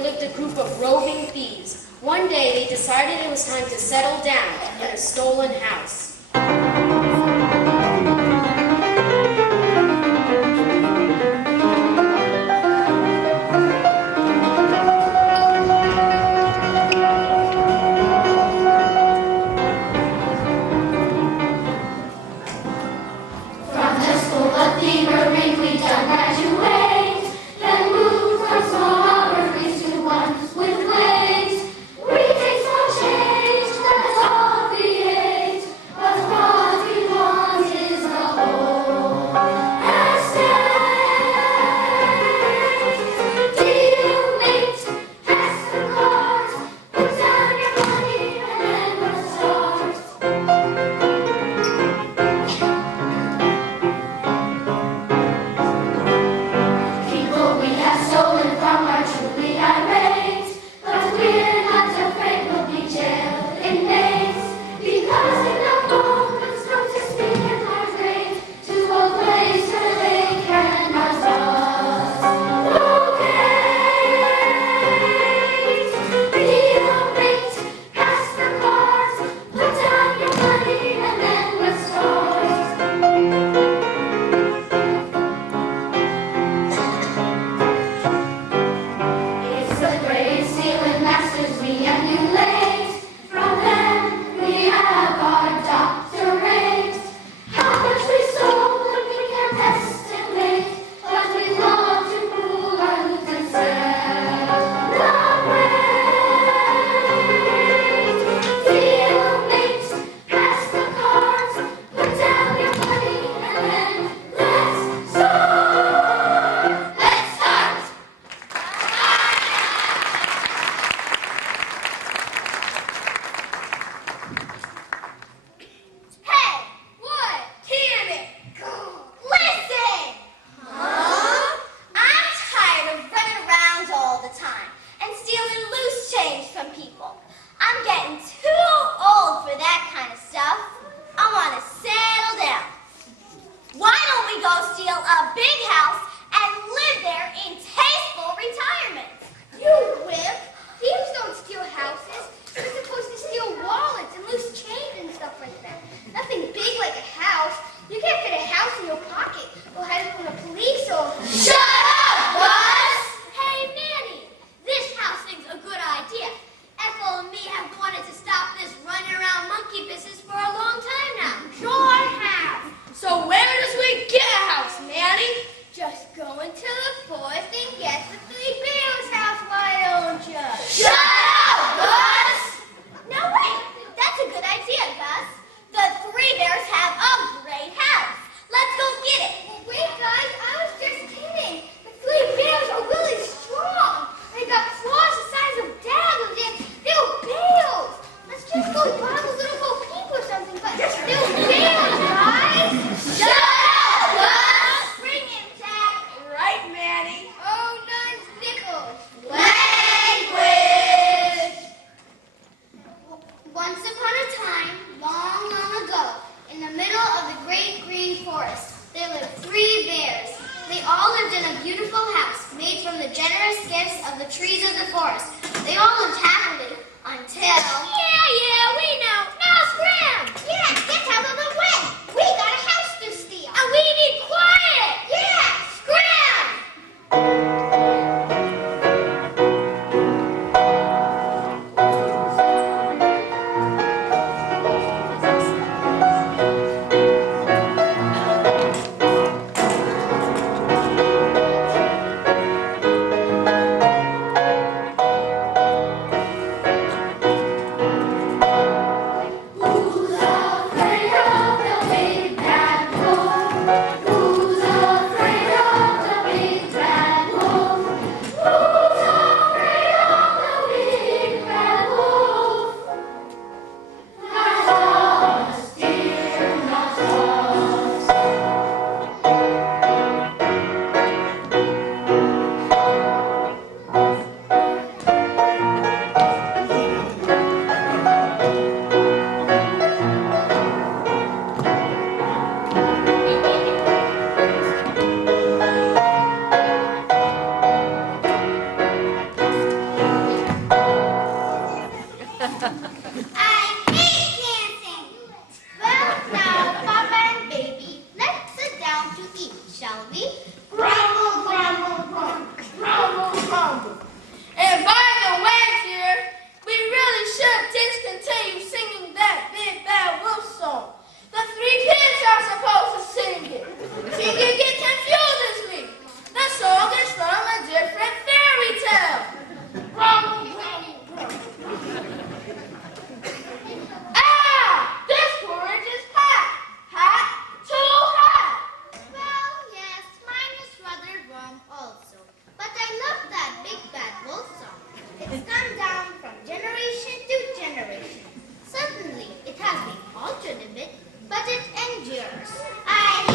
lived a group of roving thieves. One day they decided it was time to settle down in a stolen house.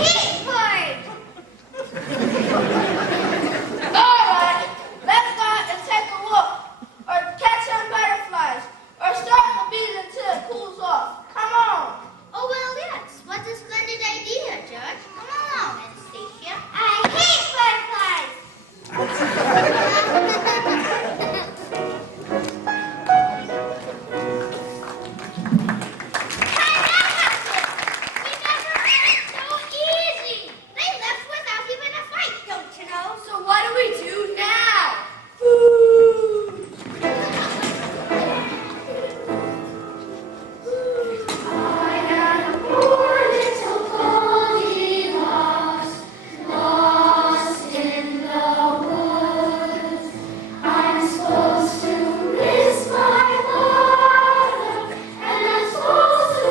hate porridge! Alright, let's go out and take a walk, or catch some butterflies, or start the beat until it cools off. Come on. Oh, well, yes. What a splendid idea, George. Come along, Anastasia. I hate So what do we do now? I am a poor little Goldilocks, lost in the woods. I'm supposed to miss my mother, and I'm supposed to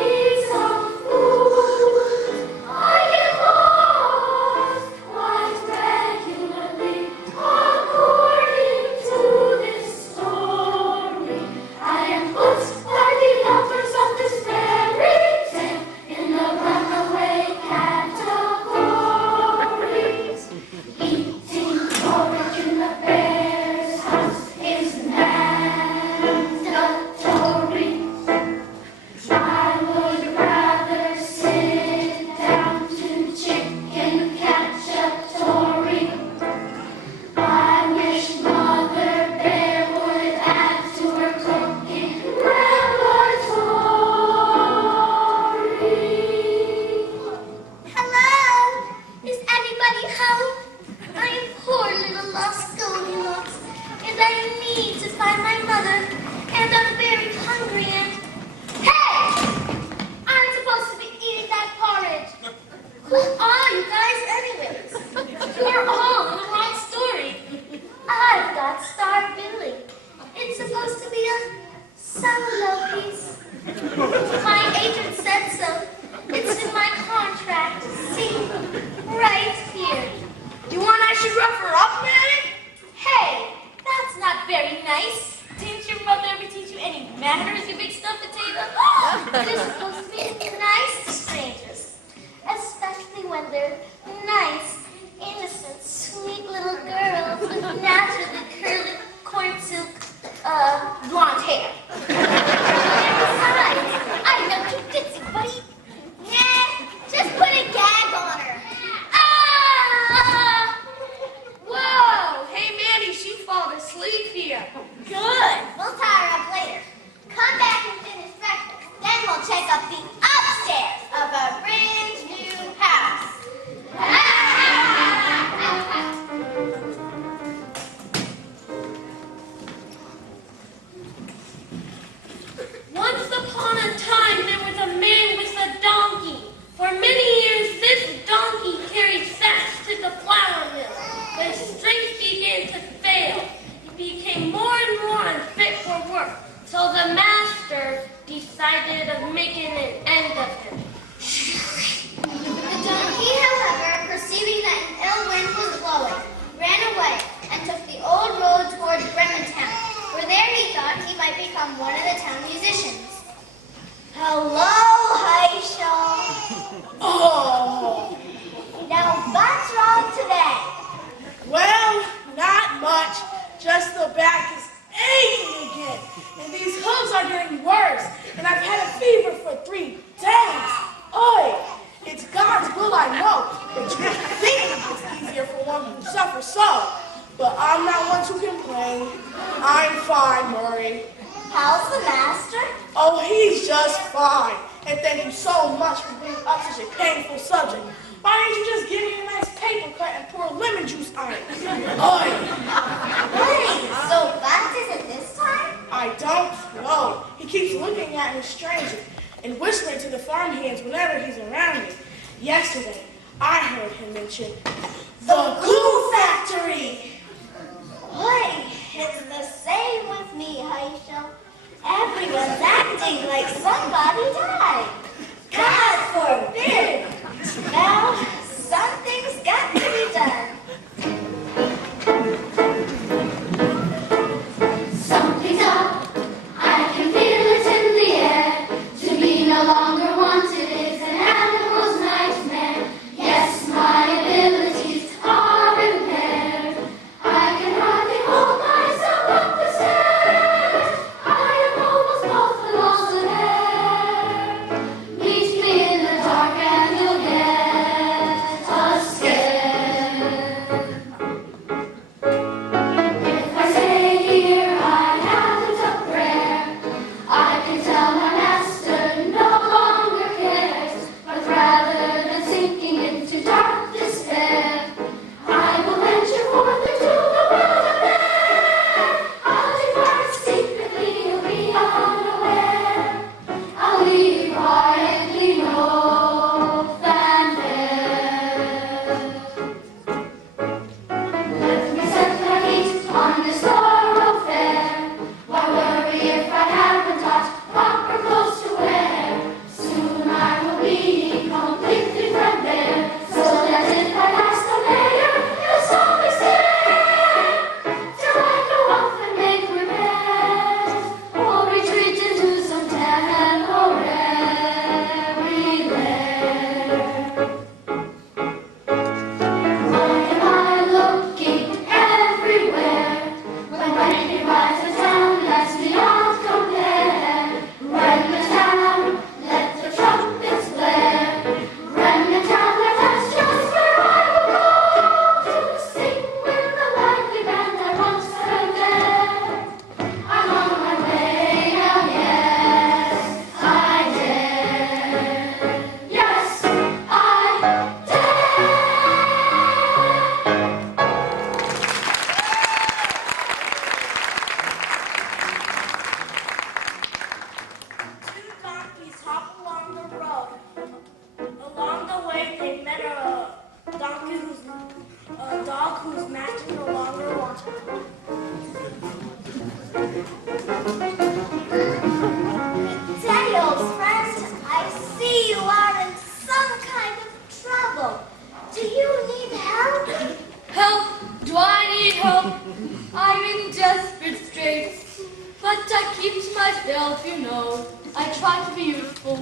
need some food. I get lost quite regularly, according to this story. I am put by the authors of this fairy tale in the runaway categories. Eating porridge in the bear's house is mandatory. I would rather sit down to chicken cacciatore. I wish Mother Bear would add to her cooking repertoire. Hello? Is anybody home? I am poor little lost Goldilocks, and I need to find my mother, and I'm very hungry and... Hey! I'm supposed to be eating that porridge. Who are you guys anyways? You're all in the wrong story. I've got star billing. It's supposed to be a solo piece. My agent said so. It's in my contract. See, right here. You want I should rough her up, Manny? Hey, that's not very nice. Didn't your mother ever teach you any manners, you big stuffed potato? You're supposed to be nice to strangers, especially when they're nice, innocent, sweet little girls with naturally curly corn silk, Blonde hair. and besides, I know you ditzy, buddy. Nah, just put a gag on her. Ah! Whoa! Hey, Manny, she falling asleep here. Good. We'll tie her up later. Come back and finish breakfast. Then we'll check up the upstairs of our brand new house. Once upon a time, there was a man with a donkey. For many years, this donkey carried sacks to the flour mill. But his strength began to fail. He became more and more unfit for work. So the master decided of making an end of him. The donkey, however, perceiving that an ill wind was blowing, ran away and took the old road toward Bremen town, where there he thought he might become one of the town musicians. Hello, Heishel. Oh, Now, what's wrong today? well, not much. Just the back is aching again. And these hooves are getting worse. And I've had a fever for 3 days. Oi, it's God's will, I know. But you think it's easier for one who suffers so. But I'm not one to complain. I'm fine, Murray. How's the master? Oh, he's just fine. And thank you so much for bringing up such a painful subject. Why didn't you just give me a nice paper cut and pour lemon juice on it? Oi! Hey, so what is it this time? I don't know. He keeps looking at me strangely and whispering to the farmhands whenever he's around me. Yesterday, I heard him mention the glue factory. Boy, it's the same with me, Heishel. Everyone's acting like somebody died. God forbid! Now, something's got to be done. Something's up, I can feel it in the air. To be no longer wanted is an animal's nightmare.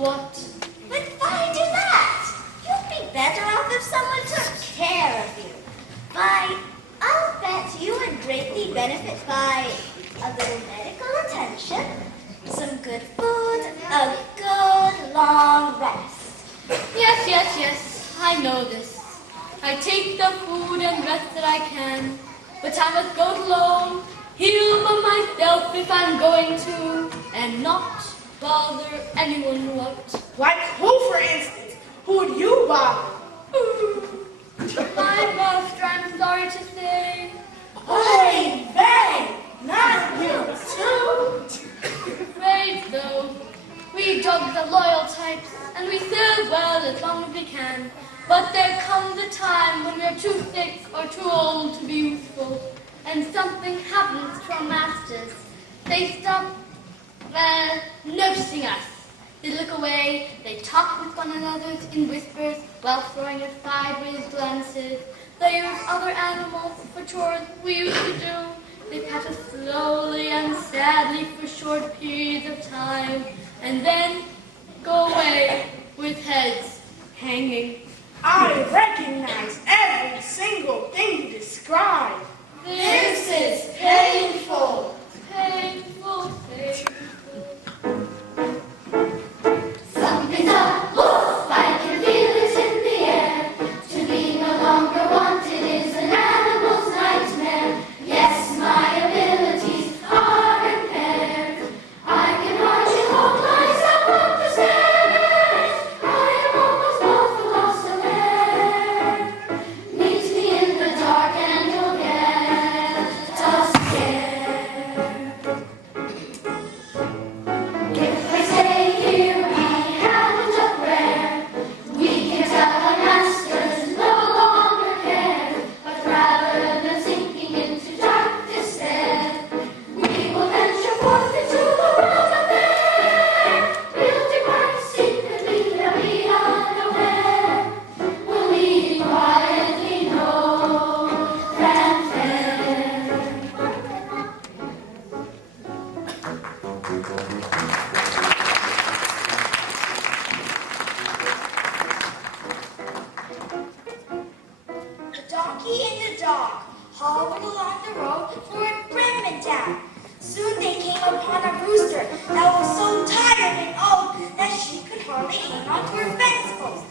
what? But why do that? You'd be better off if someone took care of you. Why, I'll bet you would greatly benefit by a little medical attention, some good food, a good long rest. Yes, I know this. I take the food and rest that I can, but I must go it alone, heal by myself if I'm going to, and not bother anyone what. Like who, for instance? Who would you bother? My master, I'm sorry to say. Hey, bang! Not you, too! Afraid so. We dogs are loyal types, and we serve well as long as we can. But there comes a time when we're too sick or too old to be useful, and something happens to our masters. They stop noticing us. They look away, they talk with one another in whispers while throwing us sideways glances. They use other animals for chores we used to do. They pat us slowly and sadly for short periods of time, and then go away with heads hanging. I recognize every single thing you describe. This is painful. Painful. Something's up, woof, I can feel it in the air. To be no longer wanted is an animal's nightmare. Yes, my abilities are impaired. I can hardly hold myself up the stairs. I am almost both lost of air. Meet me in the dark and you'll get a scare. If I stay here, we haven't a prayer. We can tell our masters no longer care. But rather than sinking into dark despair, we will venture forth into the world of air. We'll depart secretly, they'll be unaware. We'll leave quietly, no fanfare. The donkey and the dog hobbled along the road toward Bremen town. Soon they came upon a rooster that was so tired and old that she could hardly hang on to her fence post.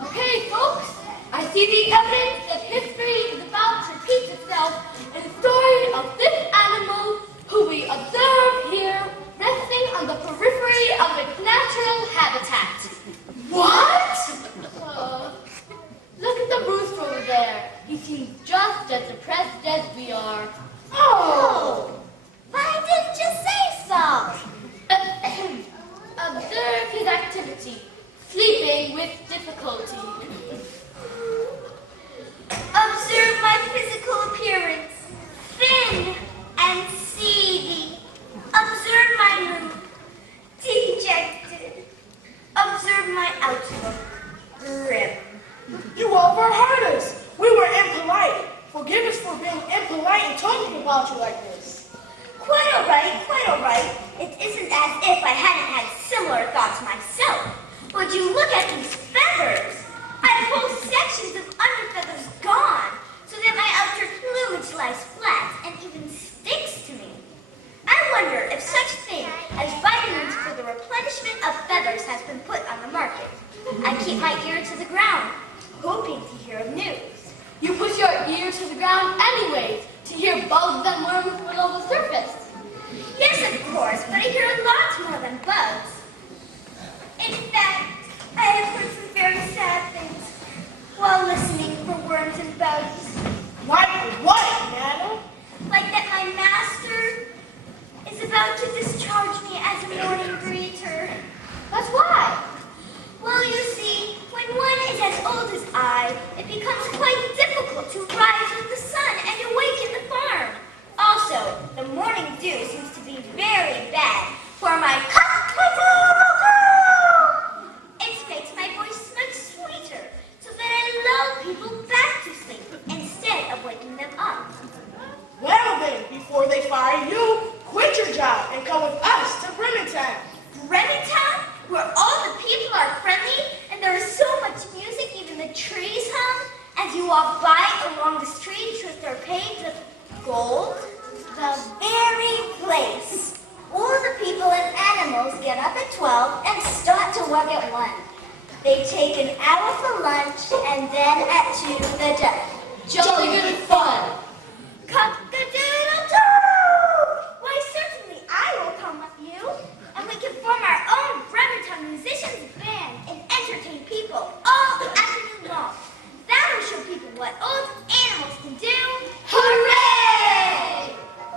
Okay, folks, I see the evidence that history is about to repeat itself in the story of this animal who we observe here resting on the periphery of its natural habitat. What? Look at the rooster over there. He seems just as depressed as we are. Oh, why didn't you say so? Observe his activity, sleeping with difficulty. Observe my physical appearance, thin and seedy. Observe my mood, dejected. Observe my outlook, grim. You overheard us. We were impolite. Forgive us for being impolite and talking about you like this. Quite all right, quite all right. It isn't as if I hadn't had similar thoughts myself. Would you look at these feathers? I have whole sections of underfeathers gone, so that my outer plumage lies flat and even sticks to me. I wonder if such thing as vitamins for the replenishment of feathers has been put on the market. I keep my ear to the ground, hoping to hear of news. You put your ear to the ground anyways to hear bugs and worms below the surface. Yes, of course, but I hear lots more than bugs. In fact, I have heard some very sad things while listening for worms and bugs. Like what, madam? Like that my master is about to discharge me as a morning greeter. That's why. Well, you see, when one is as old as I, it becomes quite difficult to rise with the sun and awaken the farm. Also, the morning dew seems to be very bad for my cock-a-doodle-doo. It makes my voice much sweeter, so that I lull people back to sleep instead of waking them up. Well then, before they fire you, Gold? The very place. All the people and animals get up at 12 and start to work at 1. They take an hour for lunch and then at 2 they're done. Jolly good fun. Cock-a-doodle-doo! Why, certainly I will come with you. And we can form our own Bremen musicians band and entertain people all afternoon long. That'll show people what old animals can do. Hooray!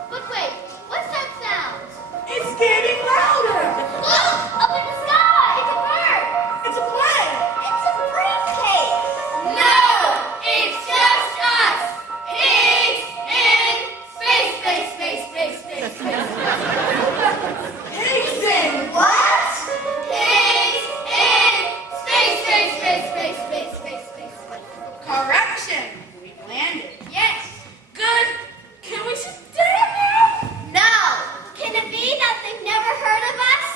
But wait, what's that sound? It's getting louder. Look! Up in the sky! It's a bird! It's a plane. It's a briefcase. No, it's just us. Pigs in space, space, space, space, space, space. Pigs in what? Pigs in space, space, space, space, space, space, space. Correction. We've landed. Yes. Good. Can we sit down now? No. Can it be that they've never heard of us?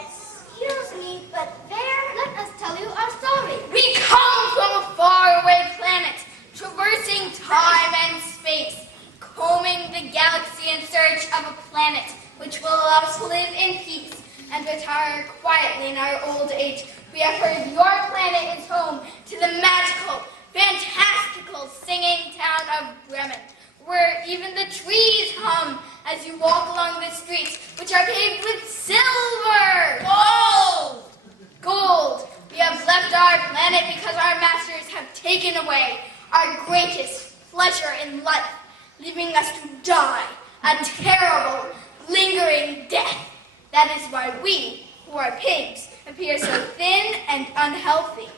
Excuse me, but Let us tell you our story. We come from a faraway planet, traversing time and space, combing the galaxy in search of a planet which will allow us to live in peace and retire quietly in our old age. We have heard your planet is home to the magical, fantastical singing town of Bremen, where even the trees hum as you walk along the streets, which are paved with silver. Gold! Gold. We have left our planet because our masters have taken away our greatest pleasure in life, leaving us to die a terrible, lingering death. That is why we, who are pigs, appear so thin and unhealthy.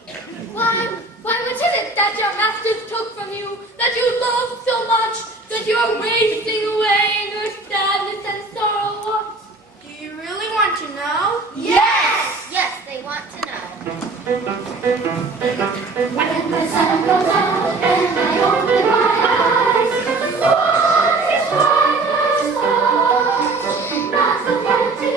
Why what is it that your masters took from you, that you love so much, that you are wasting away in your sadness and sorrow? Do you really want to know? Yes! Yes, they want to know. When the sun goes out and I open my eyes, what is brightest light? Not the empty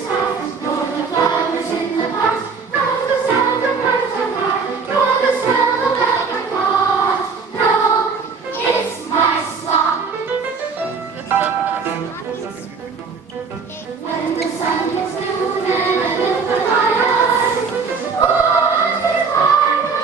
sky, nor the flowers in the park, nor the sound of birds on high, nor the smell of apricot. No, it's my slop. When the sun gets noon and I lift my eyes, what is brightest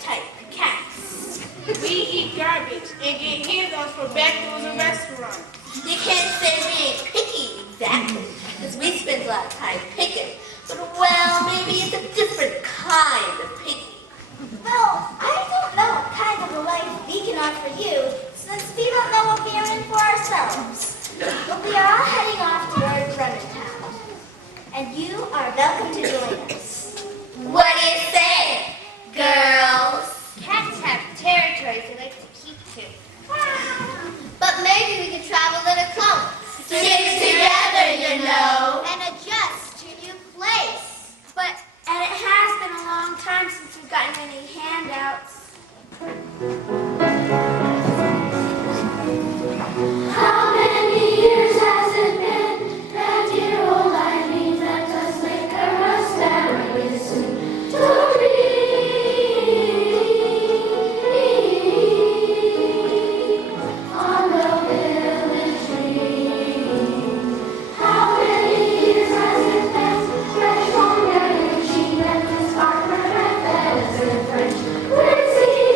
type cats. We eat garbage and get handouts for back doors and restaurants. You can't say we ain't picky, exactly, because we spend a lot of time picking. But, well, maybe it's a different kind of picky. Well, I don't know what kind of a life we can offer you, since we don't know what we are in for ourselves. But we are all heading off toward Bremen town, and you are welcome to join us. What do you say, girls? Cats have territories they like to keep to. But maybe we could travel in a clump. Stick together, you know. And adjust to a new place. And it has been a long time since we've gotten any handouts. How many years has it been that dear old Eileen let us make her a stand listen to read? On the village green. How many years has it been that longer than she met Miss Harper and Fencer French with sea?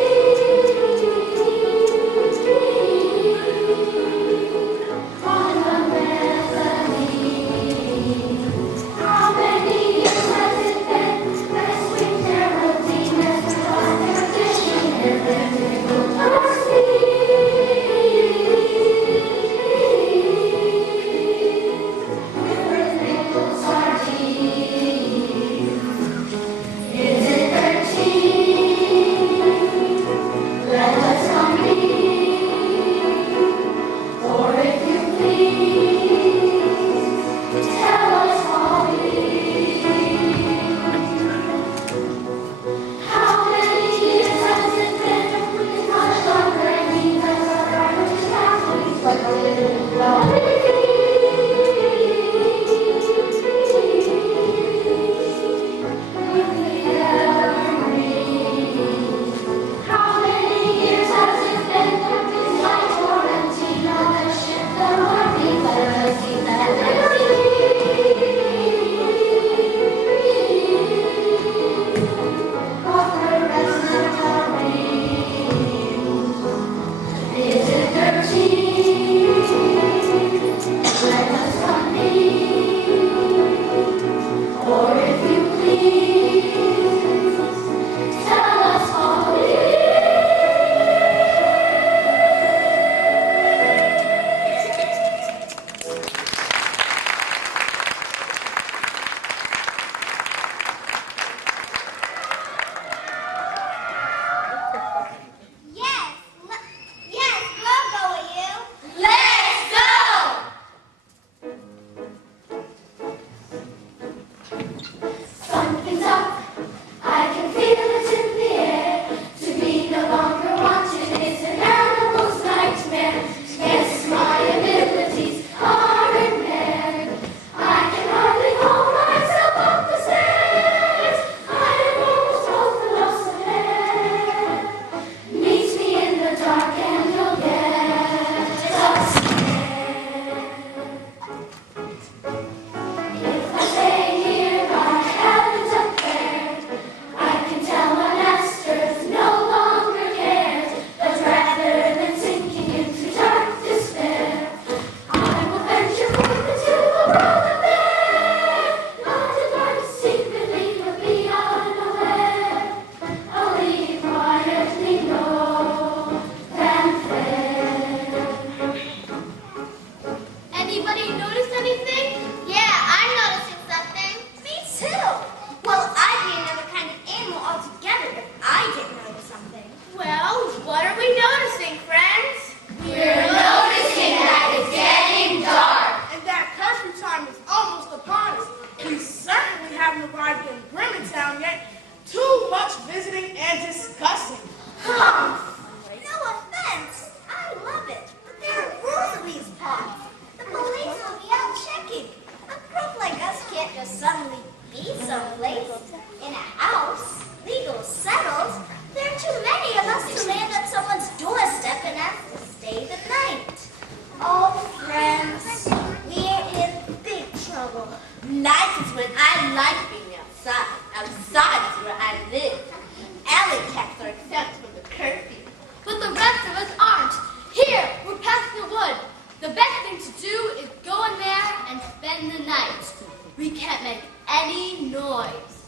cats are exempt from the curfew. But the rest of us aren't. Here, we're passing the wood. The best thing to do is go in there and spend the night. We can't make any noise.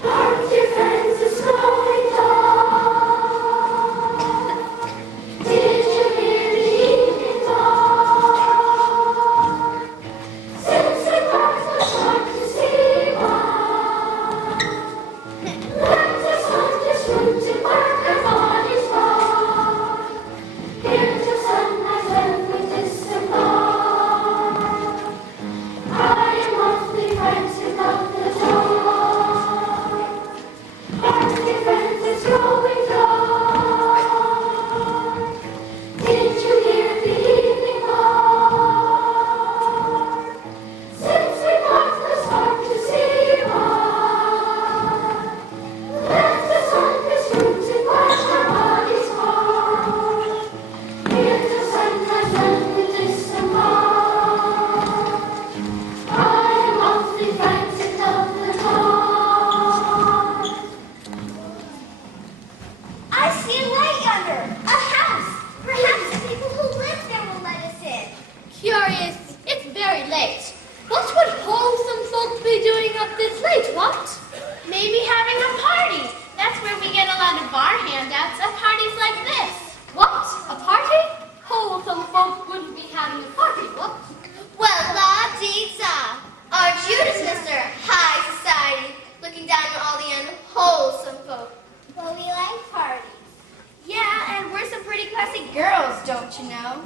Hark, dear friends, it's growing dark. Did you hear the evening dawn? Since it was the time to see one, let us hunt this root and work our bodies far. Into sunrise when we disembark. I am awfully frantic of the dark. Hark, dear friends, it's growing dark. Did you hear the evening lark? Since we marked the spark to see one, let us hunt this root and work our bodies hard. Into sunrise when we disembark. I am awfully frantic of the dark. I see a light yonder. A house. Perhaps the people who live there will let us in. Curious, it's very late. What would wholesome folks be doing up this late, what? Maybe having a party. That's where we get a lot of our handouts at parties like this. What? A party? Wholesome folks wouldn't be having a party, what? Well, la-dee-da. Aren't you just Mr. High Society, looking down on all the unwholesome folk? Well, we like parties. Yeah, and we're some pretty classy girls, don't you know?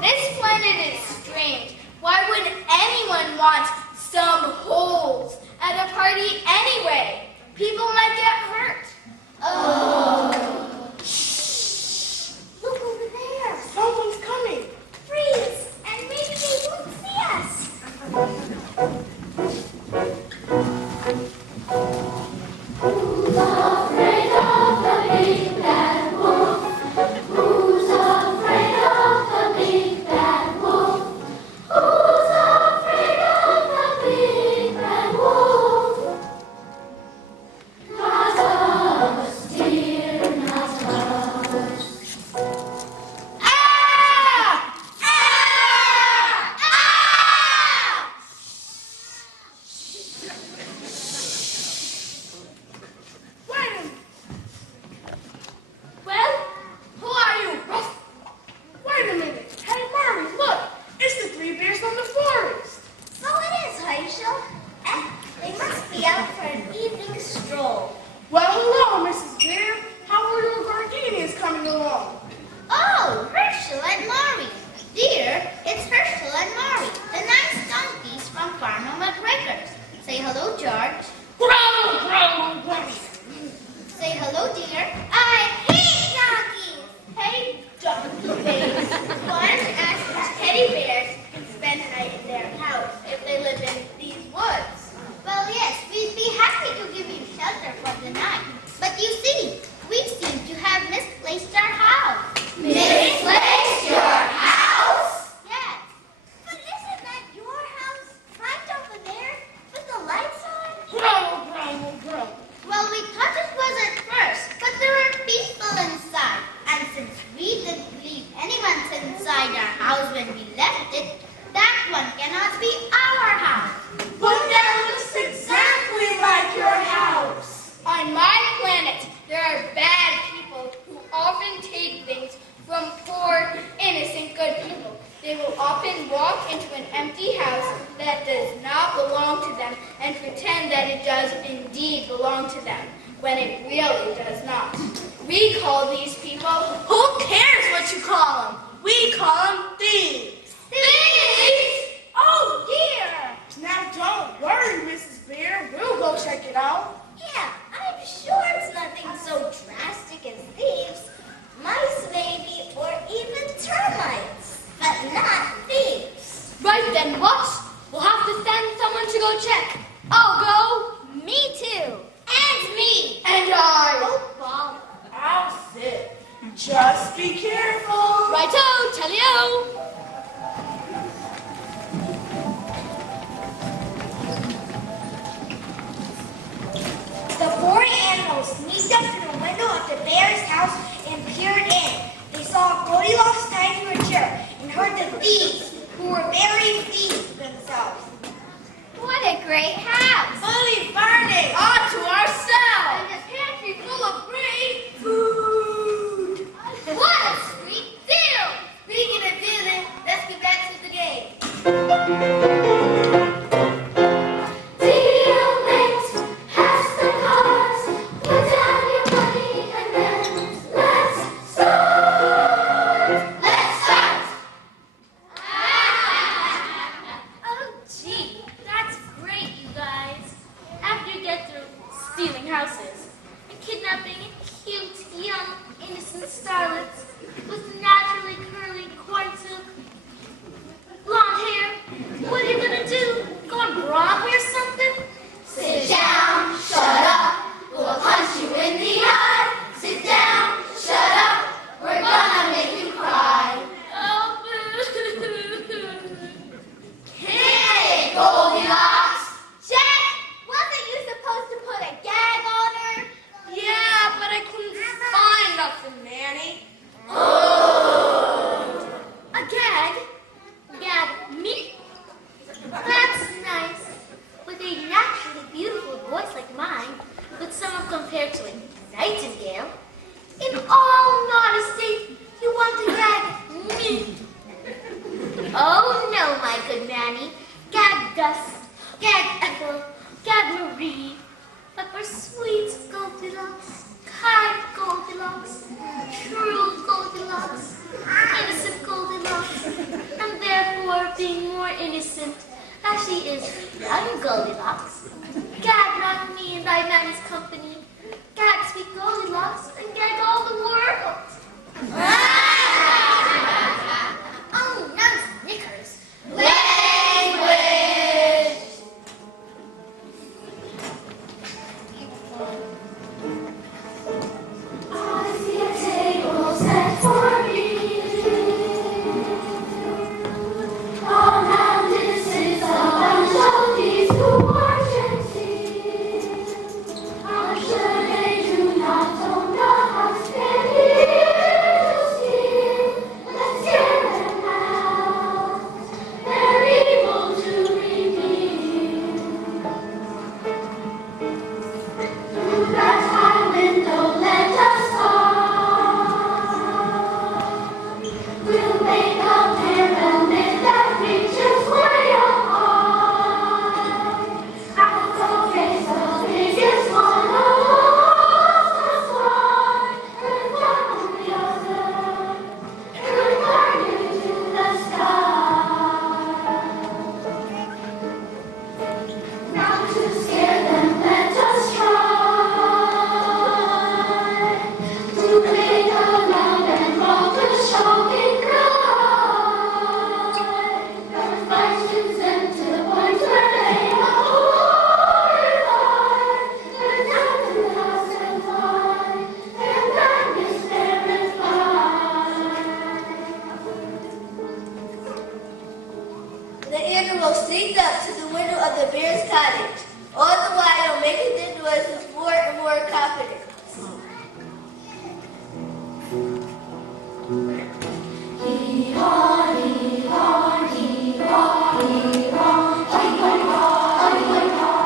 This planet is strange. Why would anyone want some holes at a party anyway? People might get hurt. Oh. Shh. Look over there. Someone's coming. Freeze, and maybe they won't see us. Who's afraid of the big bad wolf? Who's afraid of the big bad wolf? Who's afraid of the big bad wolf? Not us, dear, not us. Ah! Ah! Ah! Wait a minute. Well, who are you? Wait a minute. Hey, Murray, look. It's the three bears from the forest. So it is, Herschel. They must be out for an evening stroll. Well, hello, Mrs. Bear. How are your gardenias coming along? Oh, Herschel and Maury. Dear, it's Herschel and Maury, the nice donkeys from Farmer McGregor's. Say hello, George. Growl, growl, growl. Say hello, dear. I hate donkeys. Hey, donkey face. One asks if teddy bears can spend the night in their house if they live in these woods. Well, yes, we'd be happy to give you shelter for the night. But you see, we seem to have misplaced our house. Misplaced your house? Yes. But isn't that your house right over there with the lights on? Growl, growl, growl. Well, we thought it was at first, but there are people inside. And since we didn't leave anyone inside our house when we left it, that one cannot be our house. But that looks exactly like your house. On my planet, there are bad people who often take things from poor, innocent, good people. They will often walk into an empty house that does not belong to them and pretend that it does indeed belong to them, when it really does not. We call these people, Who cares what you call them? We call them thieves. Thieves! Oh, dear! Now don't worry, Mrs. Bear. We'll go check it out. Yeah, I'm sure it's nothing so drastic as thieves. Mice, maybe, or even termites. But not thieves. right then what? We'll have to send someone to go check. I'll go. Me too. And me. And I. Oh, bother. I'll sit. Just be careful. Righto, tally-o. the bear's house and peered in. They saw Goldilocks tied to a chair and heard the thieves, who were very pleased with themselves. What a great house! Fully furnished. All to ourselves. And a pantry full of great food! What a sweet deal! Speaking of dealing, let's get back to the game. Deal mate, pass the cards, put down your money, and then let's start! Let's start! Oh, gee, that's great, you guys. After you get through stealing houses and kidnapping cute, young, innocent starlets with naturally curly cornsilk blonde hair, what are you gonna do? Go on Broadway or something? Sit down, shut up, we'll punch you in the eye. Sit down, shut up, we're gonna make you cry. Oh, boo. Hit it, Goldilocks! Jack, wasn't you supposed to put a gag on her? Yeah, but I couldn't find nothing, Nanny. A gag? Gag me? That's nice. With a naturally beautiful voice like mine, but someone compared to a nightingale, in all modesty, you want to gag me? Oh no, my good Nanny. Gag Gus, gag Ethel, gag Marie. But for sweet Goldilocks, kind Goldilocks, true Goldilocks, innocent Goldilocks, and therefore being more innocent as she is young Goldilocks. Gag not me in thy Nanny's company. Gag sweet Goldilocks and gag all the world. Oh, nuns and knickers. Language! I see a table set for me. All round it sits a bunch of these who are genteel. I'm sure they do not own the house any to steal. Let's hear them out. They're able to redeem. Through that high window, let us talk. We'll make a pyramid that reaches way up high. Our face the biggest one of us wide. And from the other, we'll burn you to the sky. Now to scare them, let us try to make a loud and raucous shouting cry. Their factions and to the point where they are horrified. They're down in the house and fly, and that is terrified. The animals sneaked up to the window of the bear's cottage, all the while making their noise with more and more confidence. Hee-haw, hee-haw, hee-haw, hee-haw, hee-haw, hee-haw.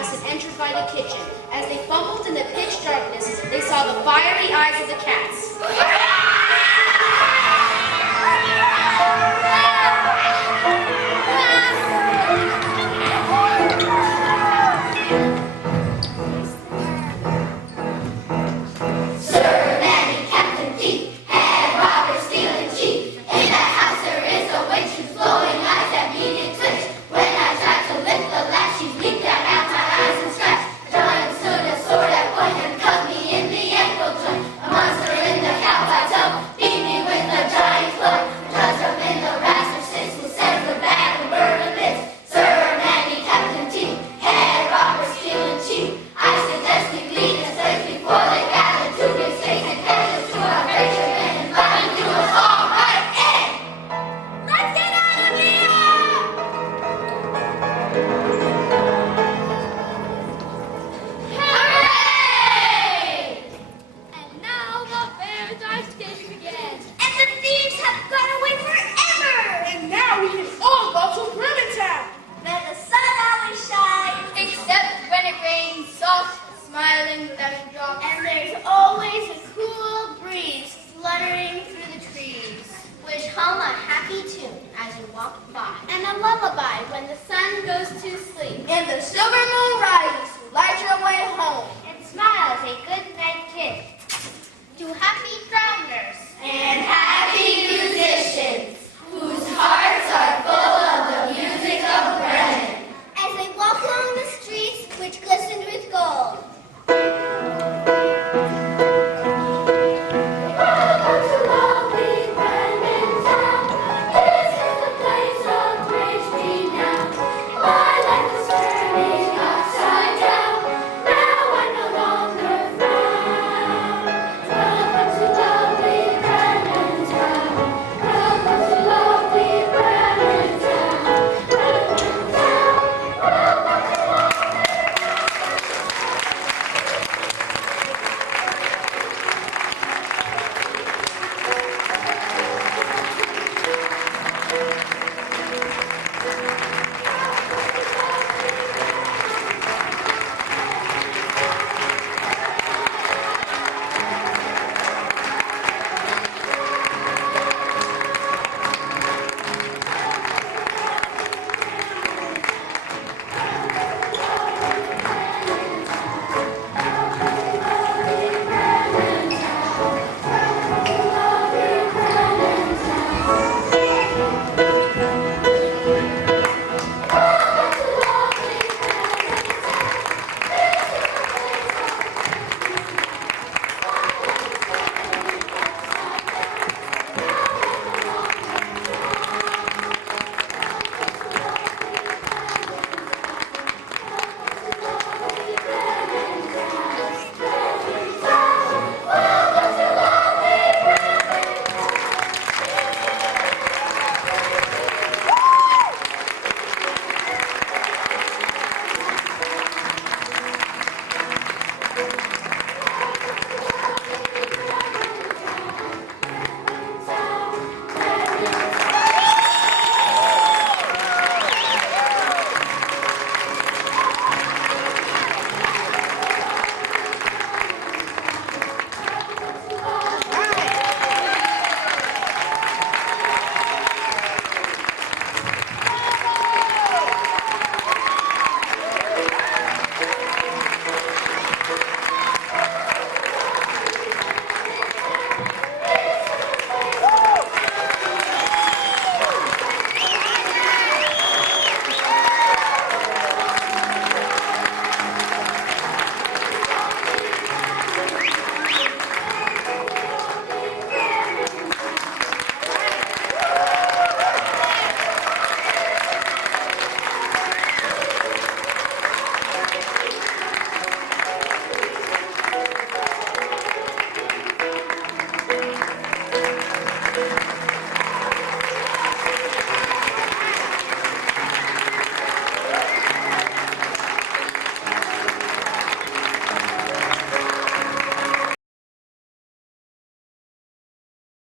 house and entered by the kitchen. As they fumbled in the pitch darkness, they saw the fiery eyes of the cats.